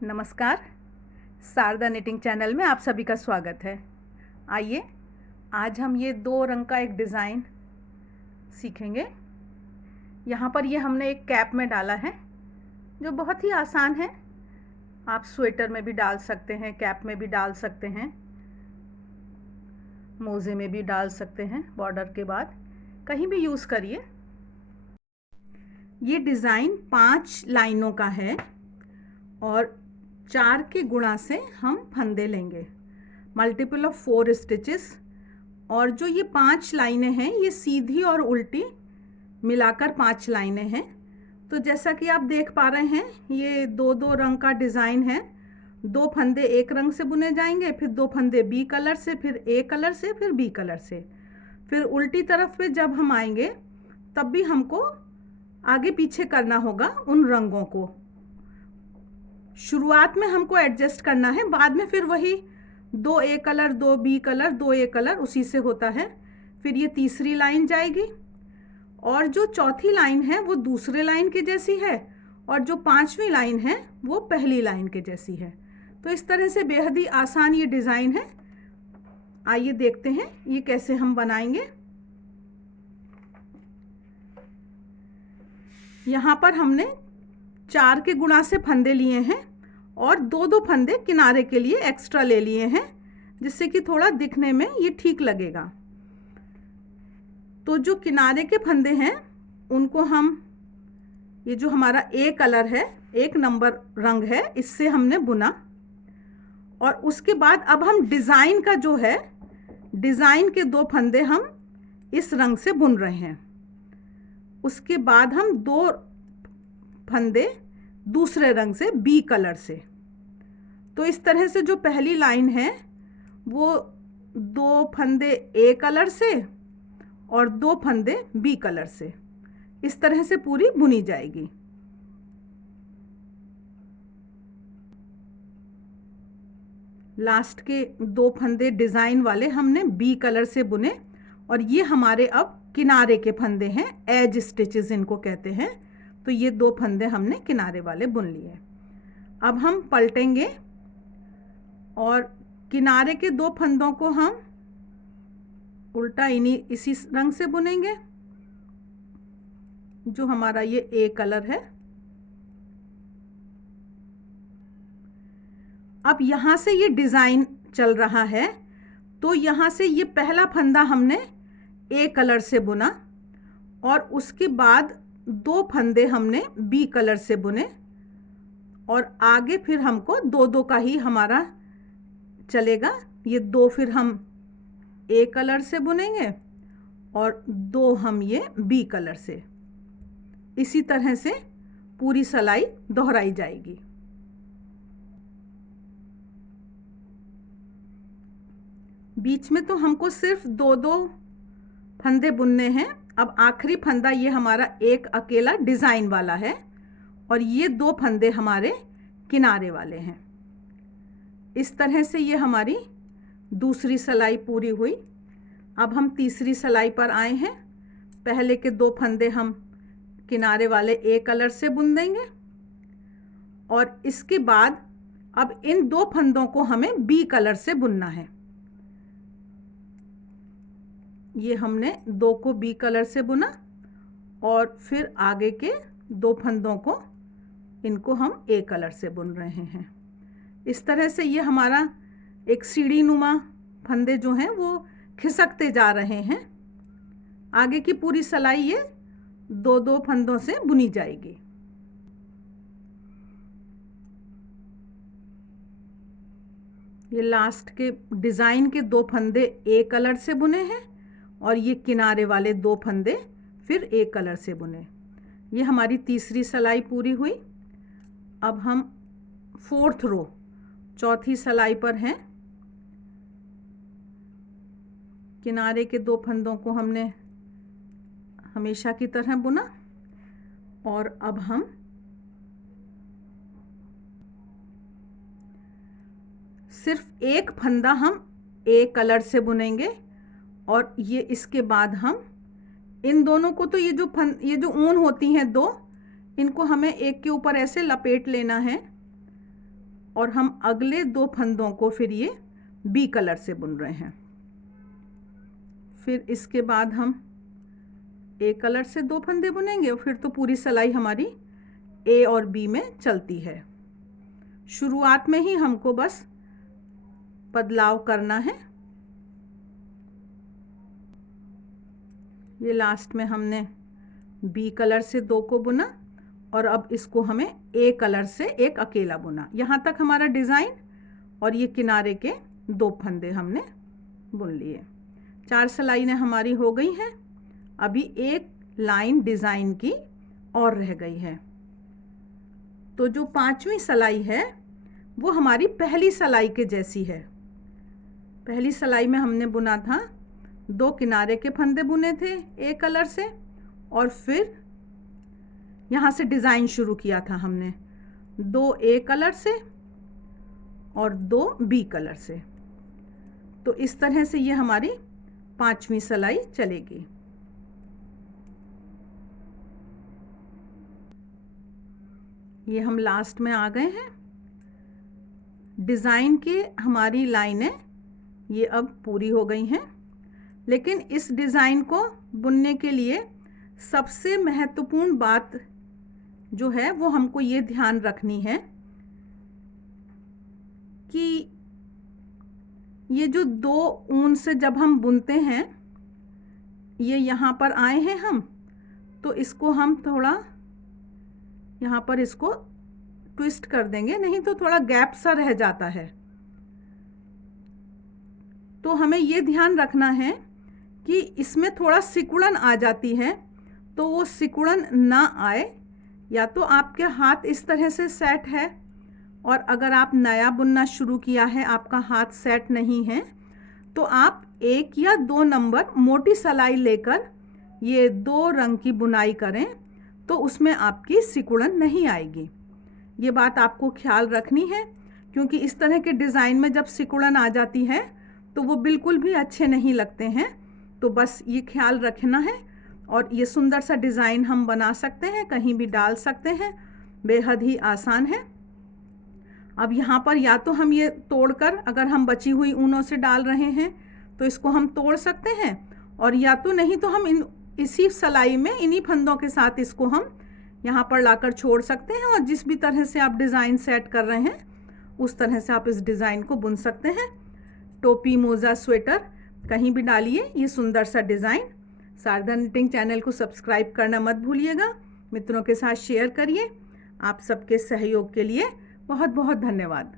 नमस्कार। Sharda knitting channel में आप सभी का स्वागत है। आइए आज हम ये 2 रंग का एक डिज़ाइन सीखेंगे। यहाँ पर ये हमने एक कैप में डाला है जो बहुत ही आसान है। आप स्वेटर में भी डाल सकते हैं, कैप में भी डाल सकते हैं, मोज़े में भी डाल सकते हैं। बॉर्डर के बाद कहीं भी यूज़ करिए। ये डिज़ाइन 5 लाइनों का है और 4 के गुणा से हम फंदे लेंगे, मल्टीपल ऑफ 4 स्टिचेस। और जो ये 5 लाइनें हैं ये सीधी और उल्टी मिलाकर 5 लाइनें हैं। तो जैसा कि आप देख पा रहे हैं ये 2-2 रंग का डिज़ाइन है। 2 फंदे एक रंग से बुने जाएंगे, फिर 2 फंदे बी कलर से, फिर ए कलर से, फिर बी कलर से। फिर उल्टी तरफ पे जब हम आएंगे तब भी हमको आगे पीछे करना होगा उन रंगों को। शुरुआत में हमको एडजस्ट करना है, बाद में फिर वही 2 ए कलर, 2 बी कलर, 2 ए कलर उसी से होता है। फिर ये तीसरी लाइन जाएगी और जो चौथी लाइन है वो दूसरे लाइन के जैसी है और जो 5वीं लाइन है वो पहली लाइन के जैसी है। तो इस तरह से बेहद ही आसान ये डिज़ाइन है। आइए देखते हैं ये कैसे हम बनाएंगे। यहाँ पर हमने 4 के गुणा से फंदे लिए हैं और 2-2 फंदे किनारे के लिए एक्स्ट्रा ले लिए हैं, जिससे कि थोड़ा दिखने में ये ठीक लगेगा। तो जो किनारे के फंदे हैं उनको हम, ये जो हमारा ए कलर है, 1 नंबर रंग है, इससे हमने बुना। और उसके बाद अब हम डिज़ाइन का जो है, डिज़ाइन के 2 फंदे हम इस रंग से बुन रहे हैं। उसके बाद हम 2 फंदे दूसरे रंग से, बी कलर से। तो इस तरह से जो पहली लाइन है वो 2 फंदे ए कलर से और 2 फंदे बी कलर से, इस तरह से पूरी बुनी जाएगी। लास्ट के 2 फंदे डिज़ाइन वाले हमने बी कलर से बुने और ये हमारे अब किनारे के फंदे हैं, एज स्टिचेस इनको कहते हैं। तो ये 2 फंदे हमने किनारे वाले बुन लिए। अब हम पलटेंगे और किनारे के 2 फंदों को हम उल्टा इसी रंग से बुनेंगे जो हमारा ये ए कलर है। अब यहाँ से ये डिज़ाइन चल रहा है तो यहाँ से ये पहला फंदा हमने ए कलर से बुना और उसके बाद 2 फंदे हमने बी कलर से बुने और आगे फिर हमको 2-2 का ही हमारा चलेगा। ये 2 फिर हम ए कलर से बुनेंगे और 2 हम ये बी कलर से। इसी तरह से पूरी सिलाई दोहराई जाएगी। बीच में तो हमको सिर्फ 2-2 फंदे बुनने हैं। अब आखिरी फंदा ये हमारा एक अकेला डिज़ाइन वाला है और ये 2 फंदे हमारे किनारे वाले हैं। इस तरह से ये हमारी दूसरी सिलाई पूरी हुई। अब हम तीसरी सिलाई पर आए हैं। पहले के 2 फंदे हम किनारे वाले ए कलर से बुन देंगे और इसके बाद अब इन 2 फंदों को हमें बी कलर से बुनना है। ये हमने 2 को बी कलर से बुना और फिर आगे के 2 फंदों को, इनको हम ए कलर से बुन रहे हैं। इस तरह से ये हमारा एक सीढ़ी नुमा फंदे जो हैं वो खिसकते जा रहे हैं। आगे की पूरी सिलाई ये 2-2 फंदों से बुनी जाएगी। ये लास्ट के डिज़ाइन के 2 फंदे ए कलर से बुने हैं और ये किनारे वाले 2 फंदे फिर ए कलर से बुने। ये हमारी तीसरी सिलाई पूरी हुई। अब हम 4th रो, चौथी सिलाई पर हैं। किनारे के 2 फंदों को हमने हमेशा की तरह बुना और अब हम सिर्फ एक फंदा हम ए कलर से बुनेंगे और ये इसके बाद हम इन दोनों को, तो ये जो ऊन होती हैं 2, इनको हमें एक के ऊपर ऐसे लपेट लेना है और हम अगले 2 फंदों को फिर ये बी कलर से बुन रहे हैं। फिर इसके बाद हम ए कलर से 2 फंदे बुनेंगे और फिर तो पूरी सिलाई हमारी ए और बी में चलती है। शुरुआत में ही हमको बस बदलाव करना है। ये लास्ट में हमने बी कलर से 2 को बुना और अब इसको हमें ए कलर से एक अकेला बुना। यहाँ तक हमारा डिज़ाइन और ये किनारे के 2 फंदे हमने बुन लिए। 4 सिलाइयाँ हमारी हो गई हैं। अभी एक लाइन डिज़ाइन की और रह गई है। तो जो 5वीं सिलाई है वो हमारी पहली सिलाई के जैसी है। पहली सिलाई में हमने बुना था 2 किनारे के फंदे बुने थे ए कलर से और फिर यहाँ से डिज़ाइन शुरू किया था हमने 2 ए कलर से और 2 बी कलर से। तो इस तरह से ये हमारी 5वीं सिलाई चलेगी। ये हम लास्ट में आ गए हैं। डिज़ाइन की हमारी लाइनें ये अब पूरी हो गई हैं, लेकिन इस डिज़ाइन को बुनने के लिए सबसे महत्वपूर्ण बात जो है वो हमको ये ध्यान रखनी है कि ये जो 2 ऊन से जब हम बुनते हैं, ये यहाँ पर आए हैं हम, तो इसको हम थोड़ा यहाँ पर इसको ट्विस्ट कर देंगे, नहीं तो थोड़ा गैप सा रह जाता है। तो हमें ये ध्यान रखना है कि इसमें थोड़ा सिकुड़न आ जाती है, तो वो सिकुड़न ना आए। या तो आपके हाथ इस तरह से सेट है और अगर आप नया बुनना शुरू किया है, आपका हाथ सेट नहीं है, तो आप 1 या 2 नंबर मोटी सिलाई लेकर ये 2 रंग की बुनाई करें, तो उसमें आपकी सिकुड़न नहीं आएगी। ये बात आपको ख्याल रखनी है, क्योंकि इस तरह के डिज़ाइन में जब सिकुड़न आ जाती है तो वो बिल्कुल भी अच्छे नहीं लगते हैं। तो बस ये ख्याल रखना है और ये सुंदर सा डिज़ाइन हम बना सकते हैं, कहीं भी डाल सकते हैं, बेहद ही आसान है। अब यहाँ पर या तो हम ये तोड़कर, अगर हम बची हुई ऊनों से डाल रहे हैं तो इसको हम तोड़ सकते हैं, और या तो नहीं तो हम इसी सिलाई में इन्हीं फंदों के साथ इसको हम यहाँ पर लाकर छोड़ सकते हैं, और जिस भी तरह से आप डिज़ाइन सेट कर रहे हैं उस तरह से आप इस डिज़ाइन को बुन सकते हैं। टोपी, मोज़ा, स्वेटर कहीं भी डालिए ये सुंदर सा डिज़ाइन। शारदा निटिंग चैनल को सब्सक्राइब करना मत भूलिएगा, मित्रों के साथ शेयर करिए। आप सबके सहयोग के लिए बहुत बहुत धन्यवाद।